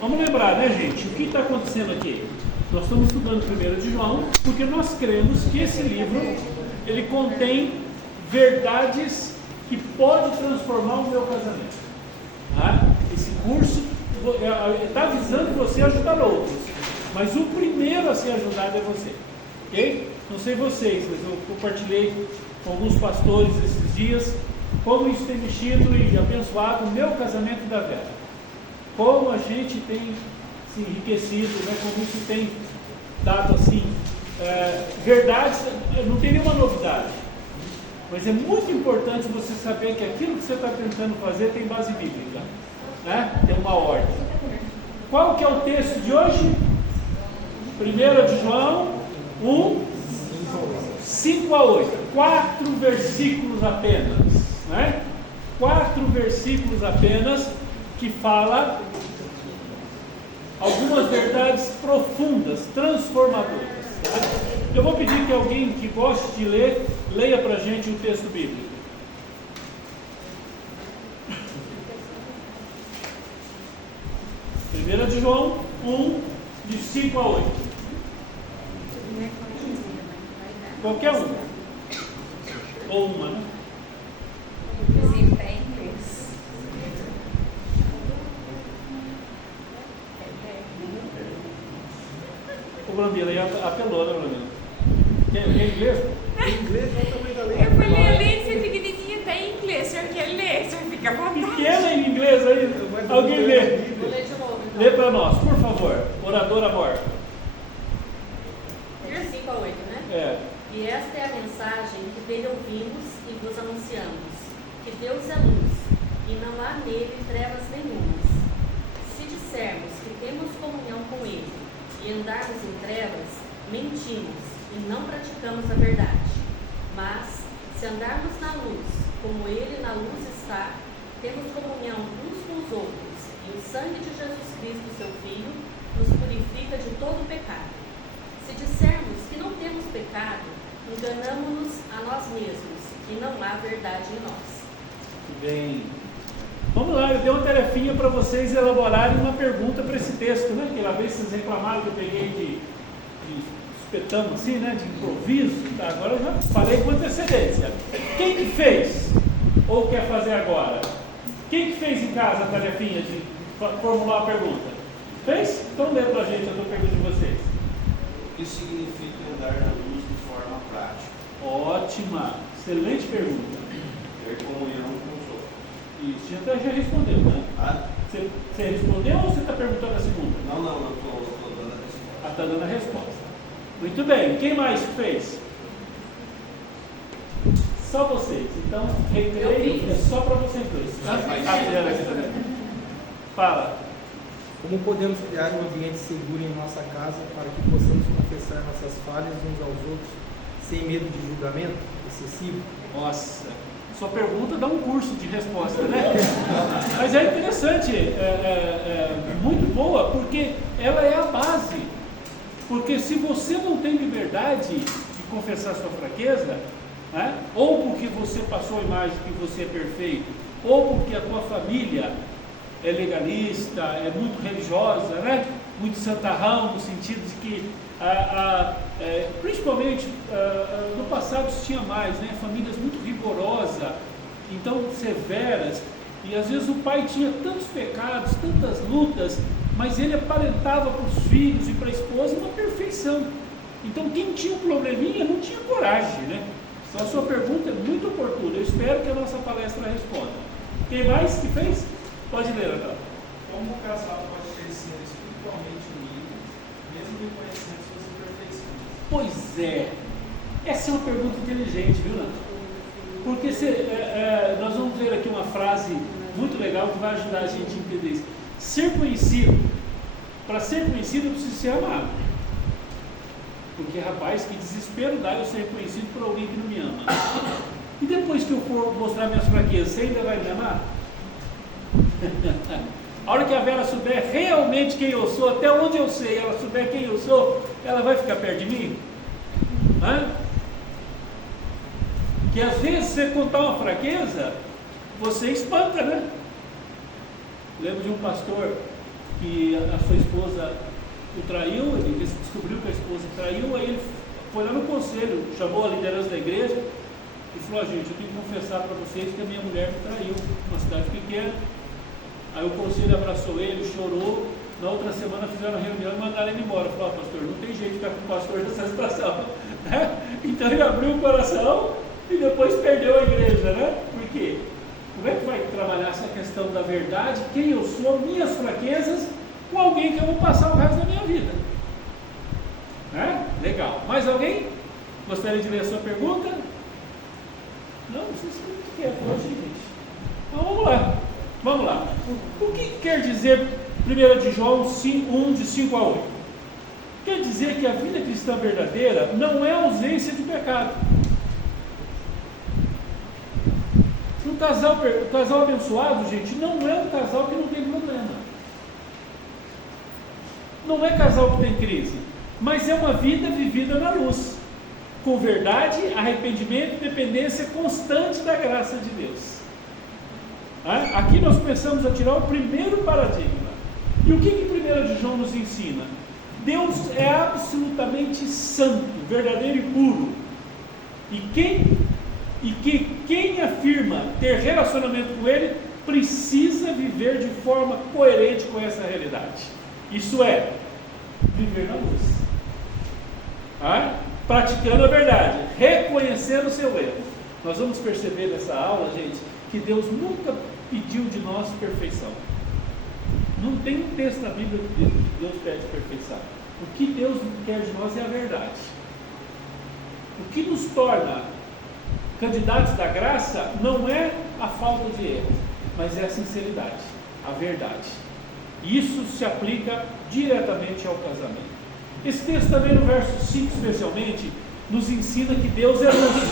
Vamos lembrar, né, gente? O que está acontecendo aqui? Nós estamos estudando 1 de João porque nós cremos que esse livro ele contém verdades que podem transformar o meu casamento. Tá? Esse curso está visando você ajudar outros, mas o primeiro a ser ajudado é você, ok? Não sei vocês, mas eu compartilhei com alguns pastores esses dias como isso tem mexido e abençoado o meu casamento da Vera, como a gente tem se enriquecido, né? Como isso tem dado assim verdades. Não tem nenhuma novidade, mas é muito importante você saber que aquilo que você está tentando fazer tem base bíblica, né? Tem uma ordem. Qual que é o texto de hoje? 1 de João 1, 5 a 8, 4 versículos apenas, né? 4 versículos apenas que fala algumas verdades profundas, transformadoras. Tá? Eu vou pedir que alguém que goste de ler, leia para a gente o texto bíblico. 1 de João 1, de 5 a 8. Qualquer um. Ou uma, né? Inclusive está em inglês. O Brambila aí apelou, né, Brambila? Em inglês? Em inglês eu também já leio. Eu falei, além de ser pequenininha, está em inglês. O senhor quer ler? O senhor fica à vontade. Pequena em inglês aí. Alguém lê. Vou ler de novo, então. Lê para nós, por favor. Oradora Amor. Versículo 8, né? É. E esta é a mensagem que dele ouvimos e vos anunciamos, que Deus é luz, e não há nele trevas nenhumas. Se dissermos que temos comunhão com ele, e andarmos em trevas, mentimos, e não praticamos a verdade. Mas, se andarmos na luz, como ele na luz está, temos comunhão uns com os outros, e o sangue de Jesus Cristo, seu Filho, nos purifica de todo pecado. Se dissermos que não temos pecado, enganamo-nos a nós mesmos, e não há verdade em nós. Bem. Vamos lá, eu dei uma tarefinha para vocês elaborarem uma pergunta para esse texto, né? Que lá vez vocês reclamaram que eu peguei de espetão assim, né? De improviso. Tá? Agora eu já falei com antecedência. Quem que fez? Ou quer fazer agora? Quem que fez em casa a tarefinha de formular a pergunta? Fez? Então lê para a gente a pergunta de vocês. O que significa andar na luz de forma prática? Ótima, excelente pergunta. Ter comunhão com os outros. Isso, já respondeu, né? Você respondeu ou você está perguntando a segunda? Não, estou dando a resposta. Está dando a resposta. Muito bem, quem mais fez? Só vocês. Então, recreio é só para vocês dois. Tá? Adriana aqui também. Fala. Como podemos criar um ambiente seguro em nossa casa para que possamos confessar nossas falhas uns aos outros sem medo de julgamento excessivo? Nossa, sua pergunta dá um curso de resposta, né? Mas é interessante, muito boa, porque ela é a base. Porque se você não tem liberdade de confessar sua fraqueza, né? Ou porque você passou a imagem que você é perfeito, ou porque a tua família é legalista, é muito religiosa, né? Muito santarrão, no sentido de que, principalmente no passado se tinha mais, né? Famílias muito rigorosas, então severas, e às vezes o pai tinha tantos pecados, tantas lutas, mas ele aparentava para os filhos e para a esposa uma perfeição. Então quem tinha um probleminha não tinha coragem, né? Então a sua pergunta é muito oportuna, eu espero que a nossa palestra responda. Quem mais que fez? Pode ler, Natal. Como o casal pode crescer espiritualmente unido, mesmo reconhecendo suas imperfeições? Pois é, essa é uma pergunta inteligente, viu, Natal? Porque nós vamos ver aqui uma frase muito legal que vai ajudar a gente a entender isso. Ser conhecido, para ser conhecido eu preciso ser amado. Porque, rapaz, que desespero dá eu ser conhecido por alguém que não me ama. E depois que eu for mostrar minhas fraquezas, você ainda vai me amar? A hora que a Vera souber realmente quem eu sou, até onde eu sei, ela souber quem eu sou, ela vai ficar perto de mim? Hã? Que às vezes você contar uma fraqueza, você espanta, né? Lembro de um pastor que a sua esposa o traiu, ele descobriu que a esposa o traiu, aí ele foi lá no conselho, chamou a liderança da igreja e falou: gente, eu tenho que confessar para vocês que a minha mulher me traiu numa cidade pequena. Aí o conselho abraçou ele, chorou. Na outra semana fizeram uma reunião e mandaram ele embora. Falaram: pastor, não tem jeito de ficar com o pastor nessa situação, né? Então ele abriu o coração e depois perdeu a igreja, né? Por quê? Como é que vai trabalhar essa questão da verdade, quem eu sou, minhas fraquezas, com alguém que eu vou passar o resto da minha vida? Né? Legal. Mais alguém? Gostaria de ler a sua pergunta? Não, vocês estão muito quietos hoje, gente. Então vamos lá. O que quer dizer 1 de João 1, de 5 a 8? Quer dizer que a vida cristã verdadeira não é ausência de pecado. O casal abençoado, gente, não é um casal que não tem problema. Não é casal que tem crise, mas é uma vida vivida na luz, com verdade, arrependimento e dependência constante da graça de Deus. Aqui nós começamos a tirar o primeiro paradigma. E o que 1 de João nos ensina? Deus é absolutamente santo, verdadeiro e puro. E que quem afirma ter relacionamento com Ele precisa viver de forma coerente com essa realidade. Isso é, viver na luz, praticando a verdade, reconhecendo o seu erro. Nós vamos perceber nessa aula, gente, que Deus nunca pediu de nós perfeição. Não tem um texto na Bíblia que Deus pede perfeição. O que Deus quer de nós é a verdade. O que nos torna candidatos da graça não é a falta de erro, mas é a sinceridade, a verdade. Isso se aplica diretamente ao casamento. Esse texto também, no verso 5 especialmente, nos ensina que Deus é luz.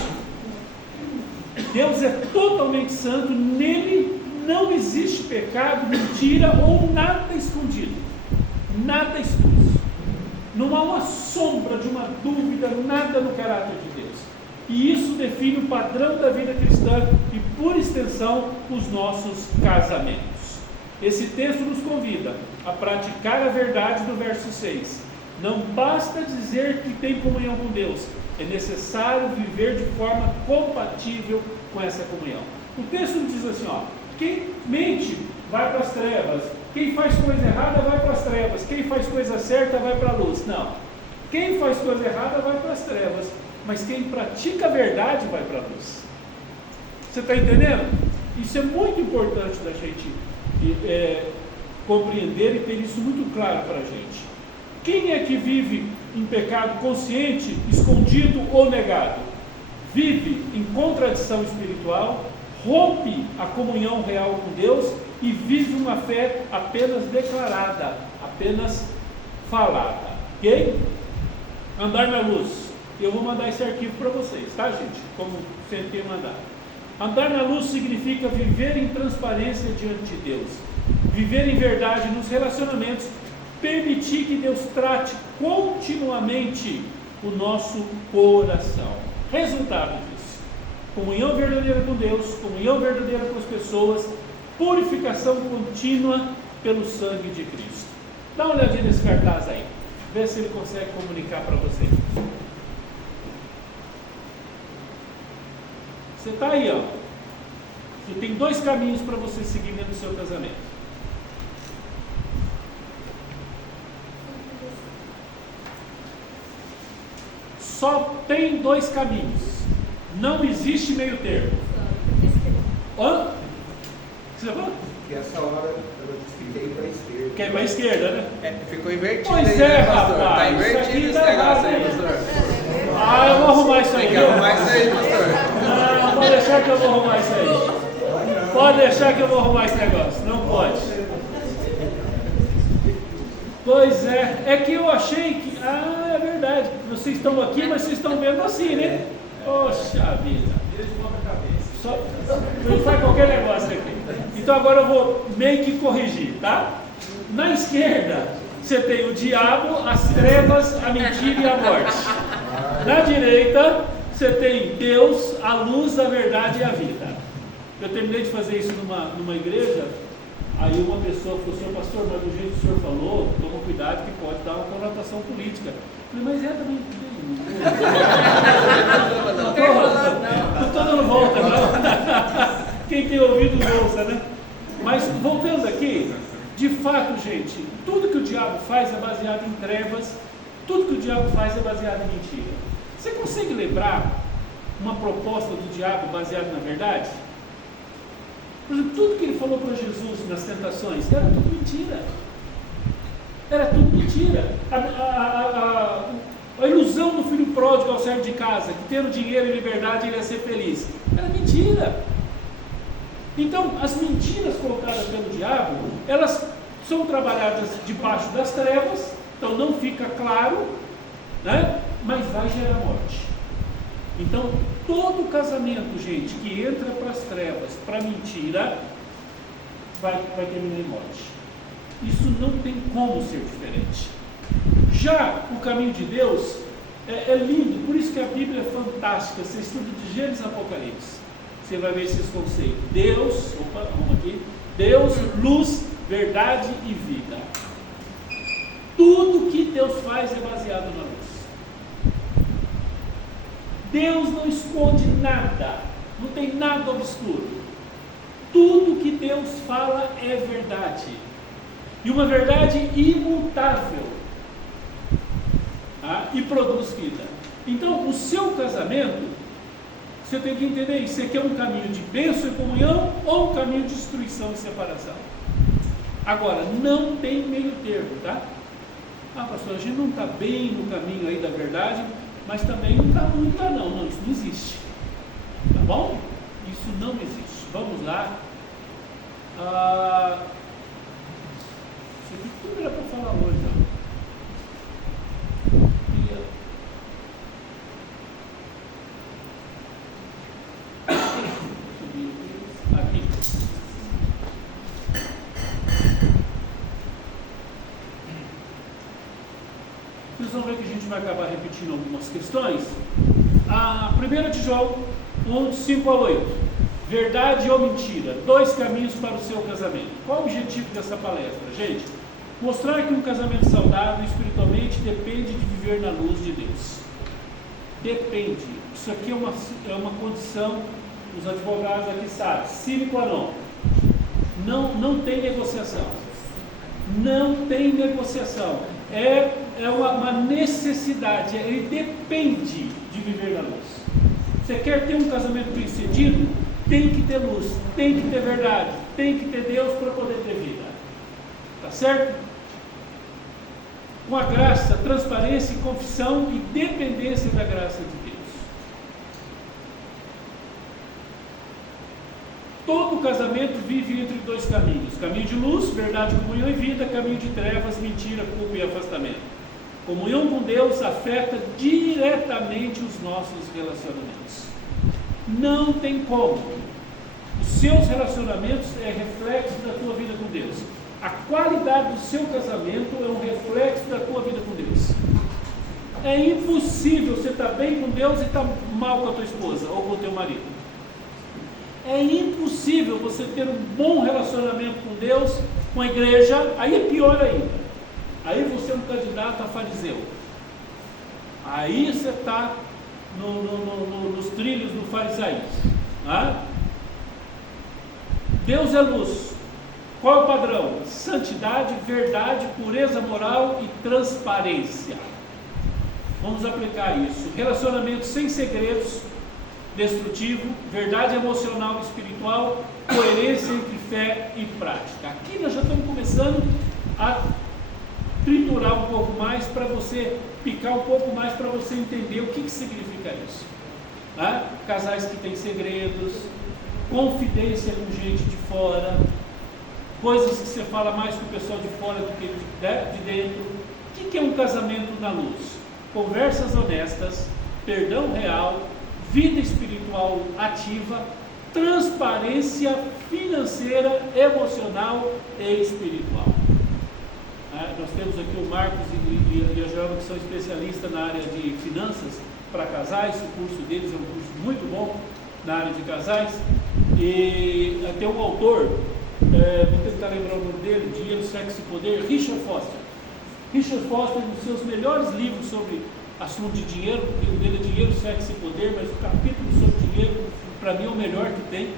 Deus é totalmente santo, nele não existe pecado, mentira ou nada escondido, nada expulso. Não há uma sombra de uma dúvida, nada no caráter de Deus. E isso define o padrão da vida cristã e, por extensão, os nossos casamentos. Esse texto nos convida a praticar a verdade do verso 6. Não basta dizer que tem comunhão com Deus, é necessário viver de forma compatível com essa comunhão. O texto diz assim, quem mente vai para as trevas, quem faz coisa errada vai para as trevas, quem faz coisa certa vai para a luz. Não, quem faz coisa errada vai para as trevas, mas quem pratica a verdade vai para a luz. Você está entendendo? Isso é muito importante da gente compreender e ter isso muito claro para a gente. Quem é que vive em pecado consciente, escondido ou negado? Vive em contradição espiritual, rompe a comunhão real com Deus e vive uma fé apenas declarada, apenas falada. Ok? Andar na luz. Eu vou mandar esse arquivo para vocês, tá, gente? Como sempre mandar. Andar na luz significa viver em transparência diante de Deus, viver em verdade nos relacionamentos, permitir que Deus trate continuamente o nosso coração. Resultado disso: comunhão verdadeira com Deus, comunhão verdadeira com as pessoas, purificação contínua pelo sangue de Cristo. Dá uma olhadinha nesse cartaz aí, vê se ele consegue comunicar para você. Você está aí, Você tem dois caminhos para você seguir dentro do seu casamento. Só tem dois caminhos. Não existe meio termo. Hã? Você falou? Que essa hora eu disse que quer ir para a esquerda. Quer ir para a esquerda, né? Ficou invertido. Pois aí, é, né, pastor? rapaz. Tá invertido esse negócio aí, pastor. Eu vou arrumar isso aí. Tem que arrumar isso aí, pastor. Não, pode deixar que eu vou arrumar isso aí. Pode deixar que eu vou arrumar esse negócio. Não pode. Pois é. É que eu achei que... é verdade. Vocês estão aqui, mas vocês estão vendo assim, né? Poxa vida. Só faz qualquer negócio aqui. Então agora eu vou meio que corrigir, tá? Na esquerda, você tem o diabo, as trevas, a mentira e a morte. Na direita, você tem Deus, a luz, a verdade e a vida. Eu terminei de fazer isso numa igreja Aí uma pessoa falou assim, pastor, mas do jeito que o senhor falou, toma cuidado que pode dar uma conotação política. Eu falei, mas é também. Não estou dando volta, não. Quem tem ouvido ouça, né? Mas voltando aqui, de fato, gente, tudo que o diabo faz é baseado em trevas, tudo que o diabo faz é baseado em mentira. Você consegue lembrar uma proposta do diabo baseada na verdade? Por exemplo, tudo que ele falou para Jesus nas tentações era tudo mentira. Era tudo mentira. A ilusão do filho pródigo ao sair de casa, que tendo dinheiro e liberdade ele ia ser feliz, era mentira. Então, as mentiras colocadas pelo diabo, elas são trabalhadas debaixo das trevas, então não fica claro, né? Mas vai gerar morte. Então, todo casamento, gente, que entra para as trevas, para a mentira, vai terminar em morte. Isso não tem como ser diferente. Já o caminho de Deus é lindo, por isso que a Bíblia é fantástica. Você estuda de Gênesis a Apocalipse, você vai ver esses conceitos. Deus, vamos aqui, Deus, luz, verdade e vida. Tudo que Deus faz é baseado na luz. Deus não esconde nada, não tem nada obscuro. Tudo que Deus fala é verdade, e uma verdade imutável, tá? E produz vida. Então, o seu casamento, você tem que entender isso. Você quer um caminho de bênção e comunhão ou um caminho de destruição e separação? Agora, não tem meio termo, tá? Pastor, a gente não está bem no caminho aí da verdade, mas também não está muito lá não. Não, isso não existe. Tá bom? Isso não existe. Vamos lá. Isso aqui tudo era para falar hoje, ó. Aqui. Vocês vão ver que a gente vai acabar repetindo algumas questões. A 1 de João 1, 5 a 8. Verdade ou mentira? 2 caminhos para o seu casamento. Qual o objetivo dessa palestra, gente? Mostrar que um casamento saudável espiritualmente depende de viver na luz de Deus. Depende. Isso aqui é uma condição, os advogados aqui sabem, sine qua non. Não tem negociação. Não tem negociação. É uma necessidade, ele depende de viver na luz. Você quer ter um casamento bem-sucedido? Tem que ter luz, tem que ter verdade, tem que ter Deus para poder ter vida. Tá certo? Com a graça, transparência e confissão e dependência da graça de Deus. Todo casamento vive entre 2 caminhos: caminho de luz, verdade, comunhão e vida; caminho de trevas, mentira, culpa e afastamento. Comunhão com Deus afeta diretamente os nossos relacionamentos. Não tem como. Os seus relacionamentos é reflexo da tua vida com Deus. A qualidade do seu casamento é um reflexo da tua vida com Deus. É impossível você estar bem com Deus e estar mal com a tua esposa ou com o teu marido. É impossível você ter um bom relacionamento com Deus, com a igreja, aí é pior ainda. Aí você é um candidato a fariseu. Aí você está nos trilhos do farisaísmo. Tá? Deus é luz. Qual é o padrão? Santidade, verdade, pureza moral e transparência. Vamos aplicar isso. Relacionamento sem segredos, destrutivo, verdade emocional e espiritual, coerência entre fé e prática. Aqui nós já estamos começando a triturar um pouco mais para você, picar um pouco mais para você entender o que significa isso. Tá? Casais que têm segredos, confidência com gente de fora, coisas que você fala mais com o pessoal de fora do que de dentro. O que é um casamento na luz? Conversas honestas, perdão real, vida espiritual ativa, transparência financeira, emocional e espiritual. Nós temos aqui o Marcos e a Joana, que são especialistas na área de finanças para casais. O curso deles é um curso muito bom na área de casais. E tem um autor vou tentar lembrar o nome dele, Dinheiro, Sexo e Poder, Richard Foster. Richard Foster, um dos seus melhores livros sobre assunto de dinheiro, o livro dele é Dinheiro, Sexo e Poder, mas o capítulo sobre dinheiro, para mim, é o melhor que tem.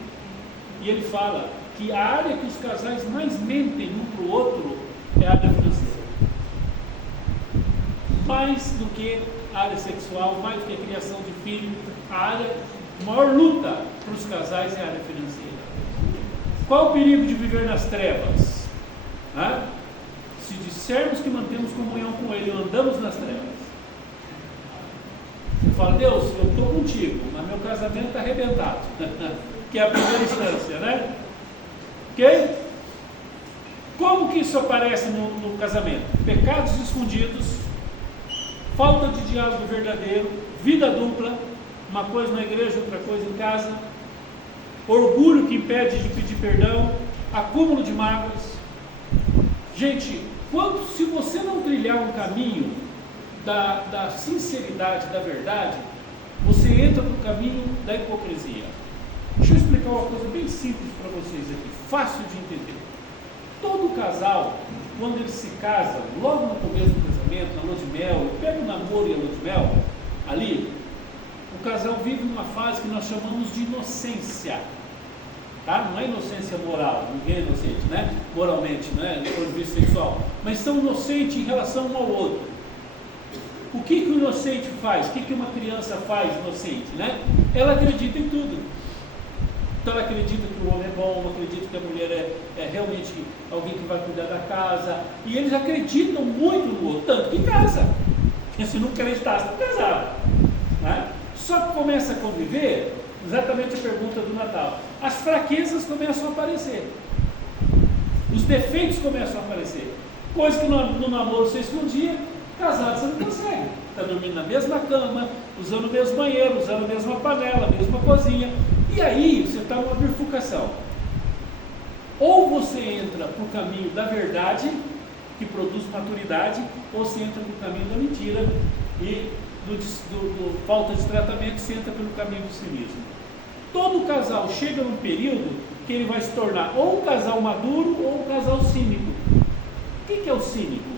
E ele fala que a área que os casais mais mentem um para o outro é a área financeira. Mais do que a área sexual, mais do que a criação de filho, a maior luta para os casais é a área financeira. Qual o perigo de viver nas trevas? Se dissermos que mantemos comunhão com Ele, andamos nas trevas. Você fala, Deus, eu estou contigo, mas meu casamento está arrebentado. Que é a primeira instância, né? Ok? Como que isso aparece no casamento? Pecados escondidos, falta de diálogo verdadeiro, vida dupla, uma coisa na igreja, outra coisa em casa, orgulho que impede de pedir perdão, acúmulo de mágoas. Gente, se você não trilhar um caminho da sinceridade, da verdade, você entra no caminho da hipocrisia. Deixa eu explicar uma coisa bem simples para vocês aqui, fácil de entender. Todo casal, quando eles se casam, logo no começo do casamento, na lua de mel, pega o namoro e a lua de mel, ali, o casal vive uma fase que nós chamamos de inocência. Tá? Não é inocência moral, ninguém é inocente, né? Moralmente, né? Do ponto de vista sexual, mas são inocentes em relação um ao outro. O que o inocente faz? O que uma criança faz inocente, né? Ela acredita em tudo. Então ela acredita que o homem é bom, acredita que a mulher é realmente alguém que vai cuidar da casa, e eles acreditam muito no outro, tanto que casa. Porque se não acreditasse, não casava, né? Só que começa a conviver, exatamente a pergunta do Natal, as fraquezas começam a aparecer, os defeitos começam a aparecer, coisa que no namoro você escondia, casado você não consegue, está dormindo na mesma cama, usando o mesmo banheiro, usando a mesma panela, a mesma cozinha, e aí você está numa bifurcação. Ou você entra para o caminho da verdade, que produz maturidade, ou você entra no caminho da mentira e do falta de tratamento, você entra pelo caminho do cinismo. Todo casal chega num período que ele vai se tornar ou um casal maduro ou um casal cínico. O que é o cínico?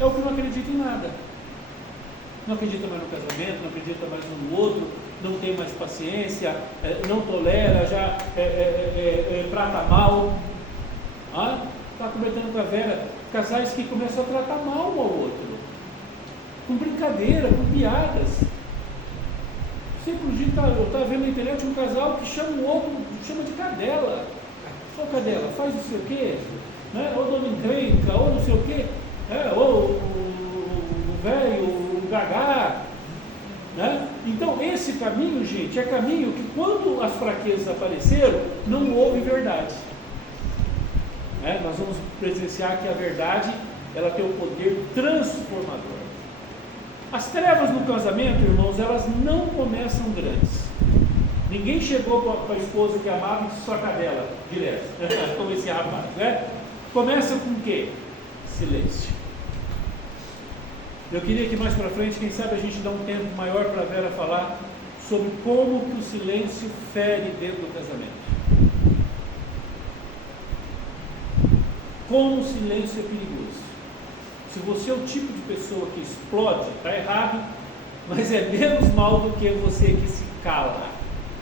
É o que não acredita em nada. Não acredita mais no casamento, não acredita mais um no outro, não tem mais paciência, não tolera, já trata mal. Está cometendo com a Vera casais que começam a tratar mal um ao outro, com brincadeira, com piadas. Sempre um dia eu estava vendo na internet um casal que chama o outro, chama de cadela. Ô cadela, faz não sei o quê, né? Ou dona encrenca, ou não sei o quê, ou o velho, o gagá, né? Então esse caminho, gente, é caminho que quando as fraquezas apareceram, não houve verdade. Nós vamos presenciar que a verdade, ela tem o poder transformador. As trevas no casamento, irmãos, elas não começam grandes. Ninguém chegou para a esposa que amava e disse sua cadela, direto, como esse rapaz, né? Começa com o quê? Silêncio. Eu queria que mais para frente, quem sabe a gente dá um tempo maior para a Vera falar sobre como que o silêncio fere dentro do casamento. Como o silêncio é perigoso. Se você é o tipo de pessoa que explode, está errado, mas é menos mal do que você que se cala,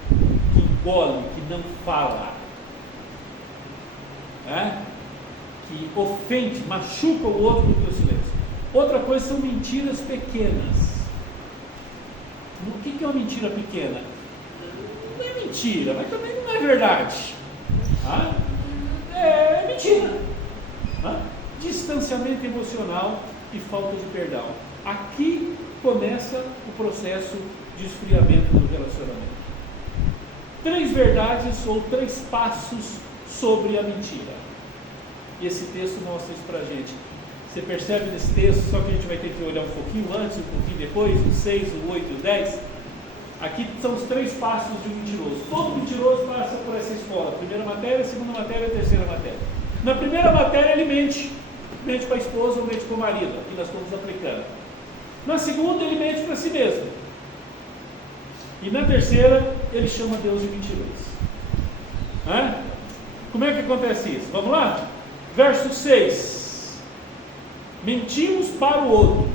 que engole, que não fala, que ofende, machuca o outro com o teu silêncio. Outra coisa são mentiras pequenas. O que é uma mentira pequena? Não é mentira, mas também não é verdade. É mentira. Distanciamento emocional e falta de perdão. Aqui começa o processo de esfriamento do relacionamento. 3 verdades ou 3 passos sobre a mentira. E esse texto mostra isso para a gente. Você percebe nesse texto, só que a gente vai ter que olhar um pouquinho antes, um pouquinho depois, o 6, o 8 e o 10. Aqui são os 3 passos de um mentiroso. Todo mentiroso passa por essa escola. Primeira matéria, segunda matéria e terceira matéria. Na primeira matéria ele mente. Mente para a esposa ou mente para o marido. Aqui nós estamos aplicando. Na segunda ele mente para si mesmo. E na terceira ele chama Deus de mentiroso. Como é que acontece isso? Vamos lá? Verso 6. Mentimos para o outro,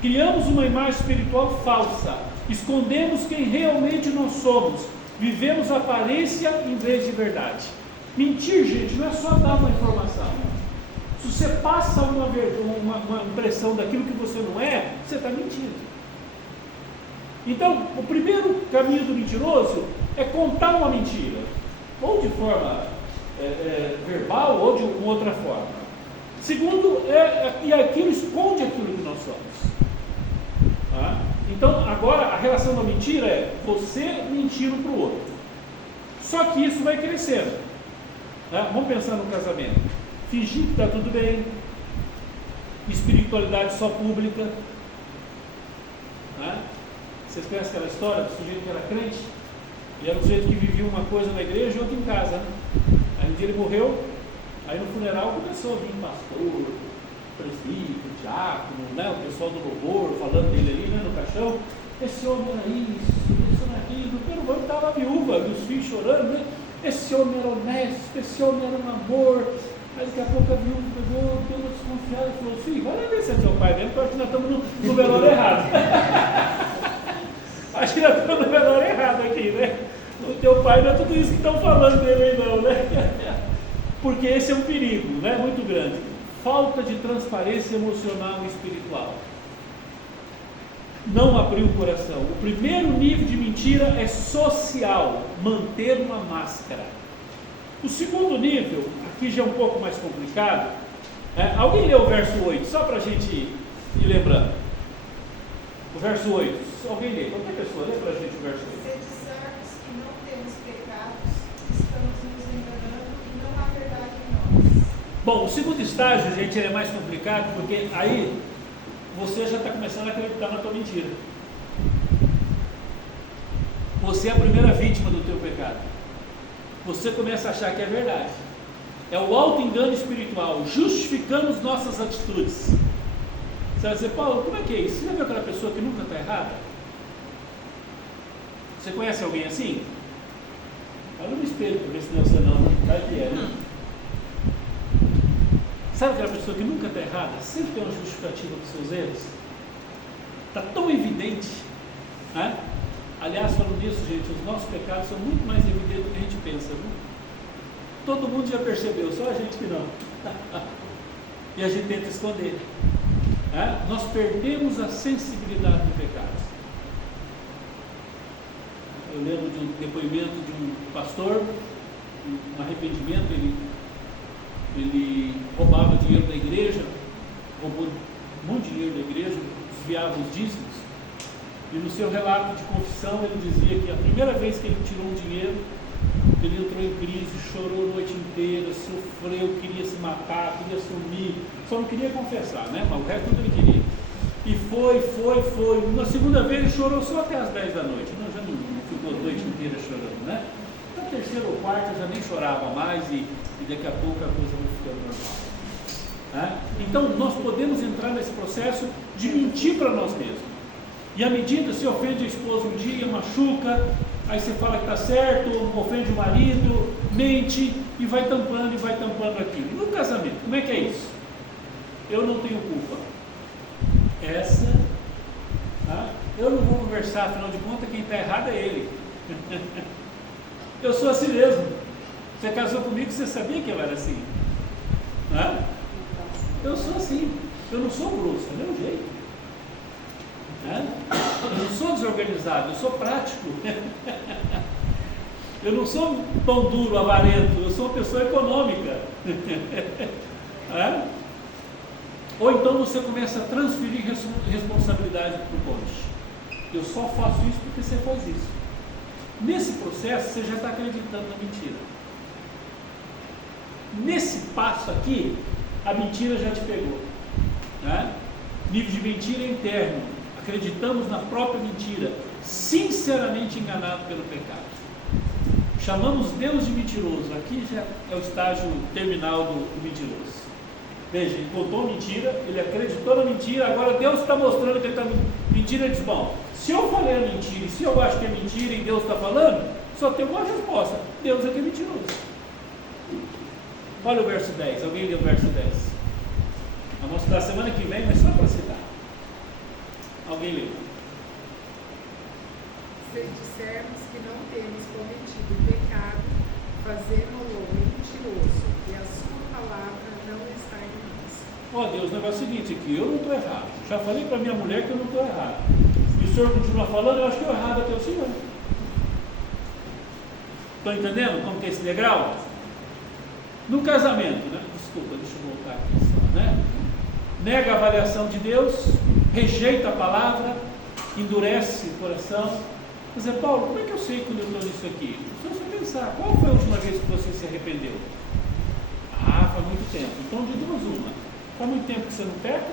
criamos uma imagem espiritual falsa, escondemos quem realmente nós somos, vivemos aparência em vez de verdade. Mentir, gente, não é só dar uma informação. Se você passa uma impressão daquilo que você não é, você está mentindo. Então, o primeiro caminho do mentiroso é contar uma mentira, ou de forma verbal, ou de uma outra forma. Segundo, e aquilo esconde aquilo que nós somos. Tá? Então, agora, a relação da mentira é você mentindo para o outro. Só que isso vai crescendo. Tá? Vamos pensar no casamento. Fingir que está tudo bem, espiritualidade só pública. Tá? Vocês conhecem aquela história do sujeito que era crente? E era um sujeito que vivia uma coisa na igreja e outra em casa. Né? Aí um dia ele morreu, aí no funeral começou a vir pastor, presbítero, diácono, né? O pessoal do louvor falando dele ali, né? No caixão. Esse homem era isso, esse homem era aquilo. Pelo menos estava a viúva, e os filhos chorando, né? Esse homem era honesto, esse homem era um amor. Aí daqui a pouco a viúva pegou, deu uma desconfiada e falou: filho, vai lá ver se é teu pai mesmo, porque eu acho que nós estamos no velório errado. Acho que nós estamos no velório errado aqui, né? O teu pai não é tudo isso que estão falando dele aí não, né? Porque esse é um perigo, né? Muito grande. Falta de transparência emocional e espiritual. Não abrir o coração. O primeiro nível de mentira é social, manter uma máscara. O segundo nível, aqui já é um pouco mais complicado. Alguém leu o verso 8, só para a gente ir lembrando. O verso 8, alguém lê? Qualquer pessoa, lê para a gente o verso 8. Se dissermos que não temos pecados, estamos nos enganando e não há verdade em nós. Bom, o segundo estágio, gente, ele é mais complicado, porque aí você já está começando a acreditar na tua mentira. Você é a primeira vítima do teu pecado. Você começa a achar que é verdade. É o auto-engano espiritual. Justificamos nossas atitudes. Você vai dizer: Paulo, como é que é isso? Você já viu aquela pessoa que nunca está errada? Você conhece alguém assim? Olha no espelho para ver se não é você não. Vai que é, né? Sabe aquela pessoa que nunca está errada? Sempre tem uma justificativa para os seus erros? Está tão evidente, né? Aliás, falando nisso, gente, os nossos pecados são muito mais evidentes do que a gente pensa, viu? Todo mundo já percebeu, só a gente que não. E a gente tenta esconder. Nós perdemos a sensibilidade do pecado. Eu lembro de um depoimento de um pastor, um arrependimento. Ele roubava dinheiro da igreja, roubou muito dinheiro da igreja, desviava os dízimos. E no seu relato de confissão ele dizia que a primeira vez que ele tirou um dinheiro, ele entrou em crise, chorou a noite inteira, sofreu, queria se matar, queria sumir, só não queria confessar, né? Mas o resto tudo ele queria. E foi. Na segunda vez ele chorou só até as 10 da noite, não, já não ficou a noite inteira chorando, né? Na terceira ou quarta já nem chorava mais e daqui a pouco a coisa vai ficando normal. Então nós podemos entrar nesse processo de mentir para nós mesmos. E à medida você ofende a esposa um dia, machuca, aí você fala que está certo, ofende o marido, mente e vai tampando aquilo. E no casamento, como é que é isso? Eu não tenho culpa. Eu não vou conversar, afinal de contas quem está errado é ele. Eu sou assim mesmo. Você casou comigo, você sabia que eu era assim. Eu sou assim. Eu não sou grosso, é meu jeito. Eu não sou desorganizado, eu sou prático. Eu não sou pão duro, avarento, eu sou uma pessoa econômica. Ou então você começa a transferir responsabilidade para o cônjuge. Eu só faço isso porque você faz isso. Nesse processo você já está acreditando na mentira. Nesse passo aqui, a mentira já te pegou. Nível de mentira interno. Acreditamos na própria mentira, sinceramente enganado pelo pecado. Chamamos Deus de mentiroso. Aqui já é o estágio terminal do mentiroso. Veja, ele contou mentira, ele acreditou na mentira, agora Deus está mostrando que ele está mentindo. Ele diz: bom, se eu falei a mentira e se eu acho que é mentira e Deus está falando, só tem uma resposta: Deus é que é mentiroso. Olha o verso 10, alguém lê o verso 10. Vamos estudar semana que vem, mas só para citar. Alguém lê. Se dissermos que não temos cometido pecado, fazemos-lo mentiroso, e a sua palavra não está em nós. Ó Deus, o negócio é o seguinte aqui, eu não estou errado. Já falei para minha mulher que eu não estou errado. E o senhor continua falando, eu acho que eu errado até o senhor. Estão entendendo como que é esse degrau? No casamento, né? Desculpa, deixa eu voltar aqui só, né? Nega a avaliação de Deus, rejeita a palavra, endurece o coração. Quer dizer, Paulo, como é que eu sei quando eu estou nisso aqui? Se você pensar, qual foi a última vez que você se arrependeu? Ah, faz muito tempo. Então, de duas uma. Faz muito tempo que você não peca?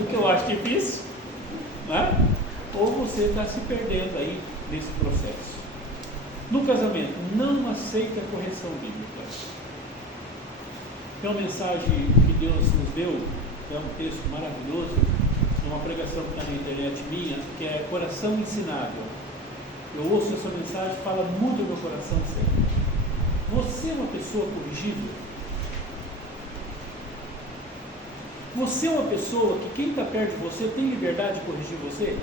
O que eu acho difícil, né? Ou você está se perdendo aí nesse processo. No casamento, não aceita a correção bíblica. Tem uma mensagem que Deus nos deu, que é um texto maravilhoso, uma pregação que está na internet minha, que é Coração Ensinável. Eu ouço essa mensagem e fala muito no meu coração sempre. Você é uma pessoa corrigível? Você é uma pessoa que quem está perto de você tem liberdade de corrigir você?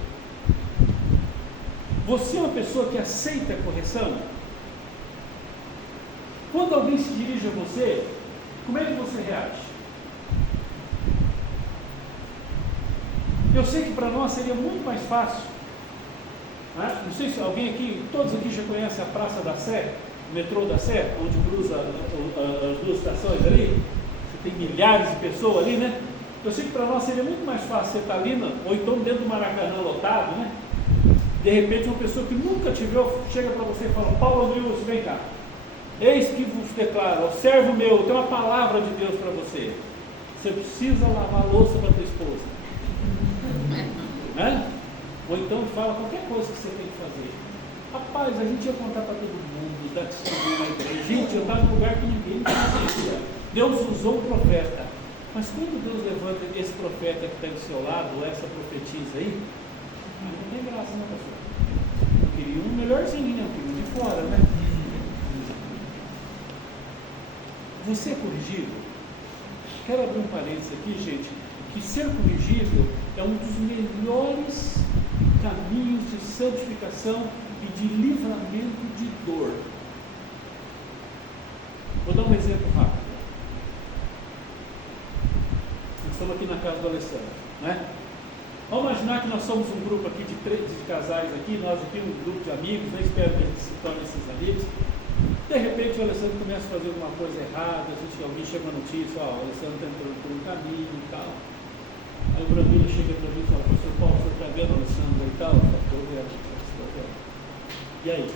Você é uma pessoa que aceita a correção? Quando alguém se dirige a você, como é que você reage? Eu sei que para nós seria muito mais fácil, né? Não sei se alguém aqui, todos aqui já conhecem a Praça da Sé, o metrô da Sé, onde cruza as duas estações ali. Você tem milhares de pessoas ali, né? Eu sei que para nós seria muito mais fácil você estar ali, ou então dentro do Maracanã lotado, né? De repente uma pessoa que nunca te viu chega para você e fala: Paulo Wilson, vem cá, eis que vos declaro, ó servo meu, tem uma palavra de Deus para você. Você precisa lavar a louça para tua esposa. Né? Ou então fala qualquer coisa que você tem que fazer. Rapaz, a gente ia contar para todo mundo, dar testemunho na igreja. Gente, eu estava num lugar que ninguém conhecia. Deus usou o profeta. Mas quando Deus levanta esse profeta que está do seu lado, ou essa profetisa aí, não tem graça, né, pastor? Eu queria um melhorzinho, né? Eu queria um de fora, né? Você é corrigível? Quero abrir um parênteses aqui, gente, que ser corrigível é um dos melhores caminhos de santificação e de livramento de dor. Vou dar um exemplo rápido. Nós estamos aqui na casa do Alessandro, né? Vamos imaginar que nós somos um grupo aqui de casais aqui, nós aqui um grupo de amigos, né? Espero que a gente se torne esses amigos. De repente o Alessandro começa a fazer alguma coisa errada, alguém chega uma notícia, ó, o Alessandro está entrando por um caminho e tal. Aí o Brandilo chega para mim e fala: pastor Paulo, você está vendo o Alessandro e tal? Estou vendo. E aí?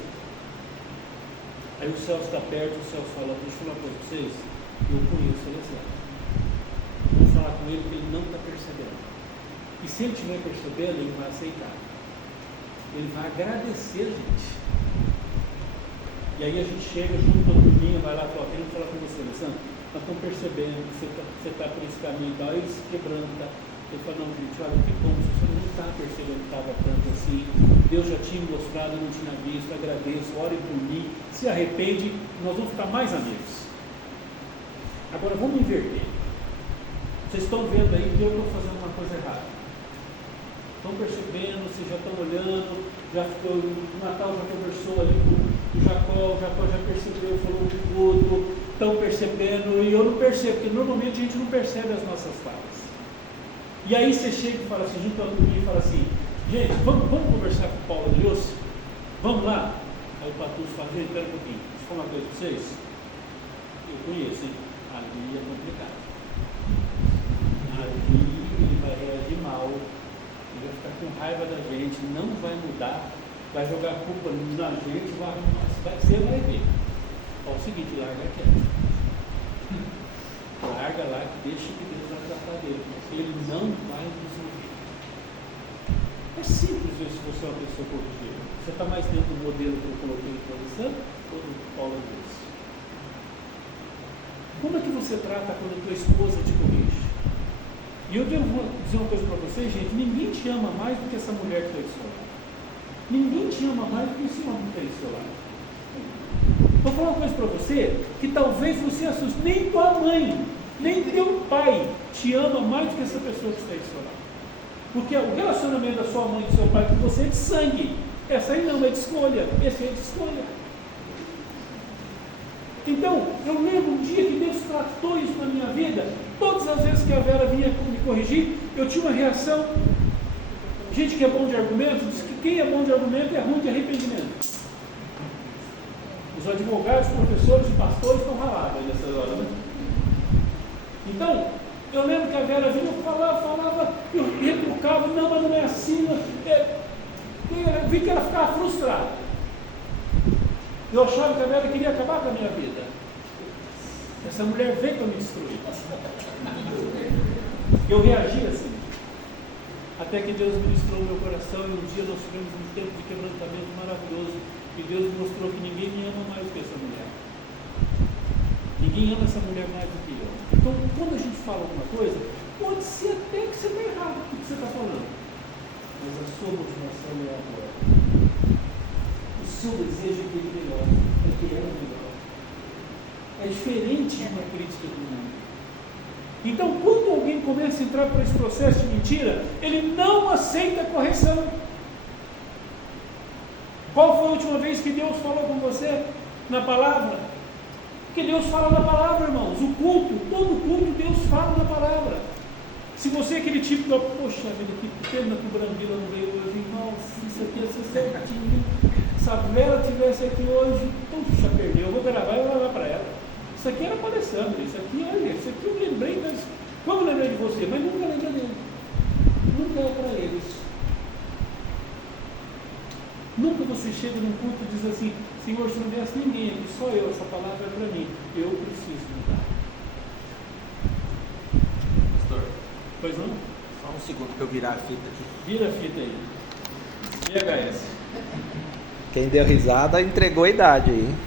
Aí o Celso está perto, o Celso fala: deixa eu falar para vocês, eu conheço o Alessandro. Vamos falar com ele que ele não está percebendo. E se ele estiver percebendo, ele vai aceitar. Ele vai agradecer a gente. E aí a gente chega junto com a turminha, vai lá e fala: queremos falar com você, Alessandro. Nós estamos percebendo que você está por esse caminho e tal. Aí ele se quebranta. Ele fala: não, gente, olha, que bom, você não está percebendo que estava tanto assim. Deus já tinha mostrado, eu não tinha visto. Agradeço, ore por mim. Se arrepende, nós vamos ficar mais amigos. Agora vamos inverter. Vocês estão vendo aí que eu estou fazendo uma coisa errada. Estão percebendo, vocês já estão olhando, já ficou, o Natal já conversou ali com o Jacó já percebeu, falou com o outro, estão percebendo, e eu não percebo, porque normalmente a gente não percebe as nossas falhas. E aí você chega e fala assim, junto a mim e fala assim: gente, vamos conversar com o Paulo Wilson? Vamos lá? Aí o Patus fala: gente, espera um pouquinho, deixa eu falar uma coisa para vocês. Eu conheço, hein? Ali é complicado. Ali ele vai reagir mal, ele vai ficar com raiva da gente, não vai mudar, vai jogar a culpa na gente, você vai ver. Ó, o seguinte, larga quieto. Larga lá, deixa que Deus vai tratar dele, porque ele não vai nos ouvir. É simples ver se você é uma pessoa corrigível. Você está mais dentro do modelo que eu coloquei para você ou do Paulo Deus? Como é que você trata quando a tua esposa te corrige? E eu devo dizer uma coisa para vocês, gente: ninguém te ama mais do que essa mulher que está do seu lado. Ninguém te ama mais do que esse homem que está do seu lado. Vou falar uma coisa para você, que talvez você assuste, nem tua mãe, nem teu pai te ama mais do que essa pessoa que está aí do seu lado. Porque o relacionamento da sua mãe e do seu pai com você é de sangue. Essa aí não, é de escolha. Esse é de escolha. Então, eu lembro um dia que Deus tratou isso na minha vida. Todas as vezes que a Vera vinha me corrigir, eu tinha uma reação. Gente que é bom de argumento, diz que quem é bom de argumento é ruim de arrependimento. Os advogados, professores e pastores estão ralados aí nessas horas, né? Então, eu lembro que a Vera vinha, eu falava, eu retrucava, não, mas não é assim. Eu vi que ela ficava frustrada. Eu achava que a Vera queria acabar com a minha vida. Essa mulher veio para me destruir. Eu reagi assim. Até que Deus ministrou o meu coração e um dia nós tivemos um tempo de quebrantamento maravilhoso. E Deus mostrou que ninguém me ama mais do que essa mulher. Ninguém ama essa mulher mais do que eu. Então, quando a gente fala alguma coisa, pode ser até que você está errado com o que você está falando. Mas a sua motivação é agora. O seu desejo é que ele melhor, é que ele é melhor. É diferente de uma crítica do mundo. Então, quando alguém começa a entrar por esse processo de mentira, ele não aceita a correção. Qual foi a última vez que Deus falou com você na palavra? Porque Deus fala na palavra, irmãos. O culto, todo culto, Deus fala na palavra. Se você é aquele tipo que, poxa vida, que pena que o Brambila não veio hoje, nossa, isso aqui ia ser certinho. Se a Vera estivesse aqui hoje, puxa, perdeu, eu vou gravar e vou levar para ela. Isso aqui era para a Alessandra, isso aqui, olha, isso aqui eu lembrei, como eu lembrei de você, mas nunca lembrei dele. Nunca é para eles. Nunca você chega num culto e diz assim, Senhor, se não viesse ninguém aqui, só eu, essa palavra é para mim, eu preciso mudar. Pastor, Pois não? Só um segundo que eu virar a fita aqui. Vira a fita aí. VHS. Quem deu risada entregou a idade aí.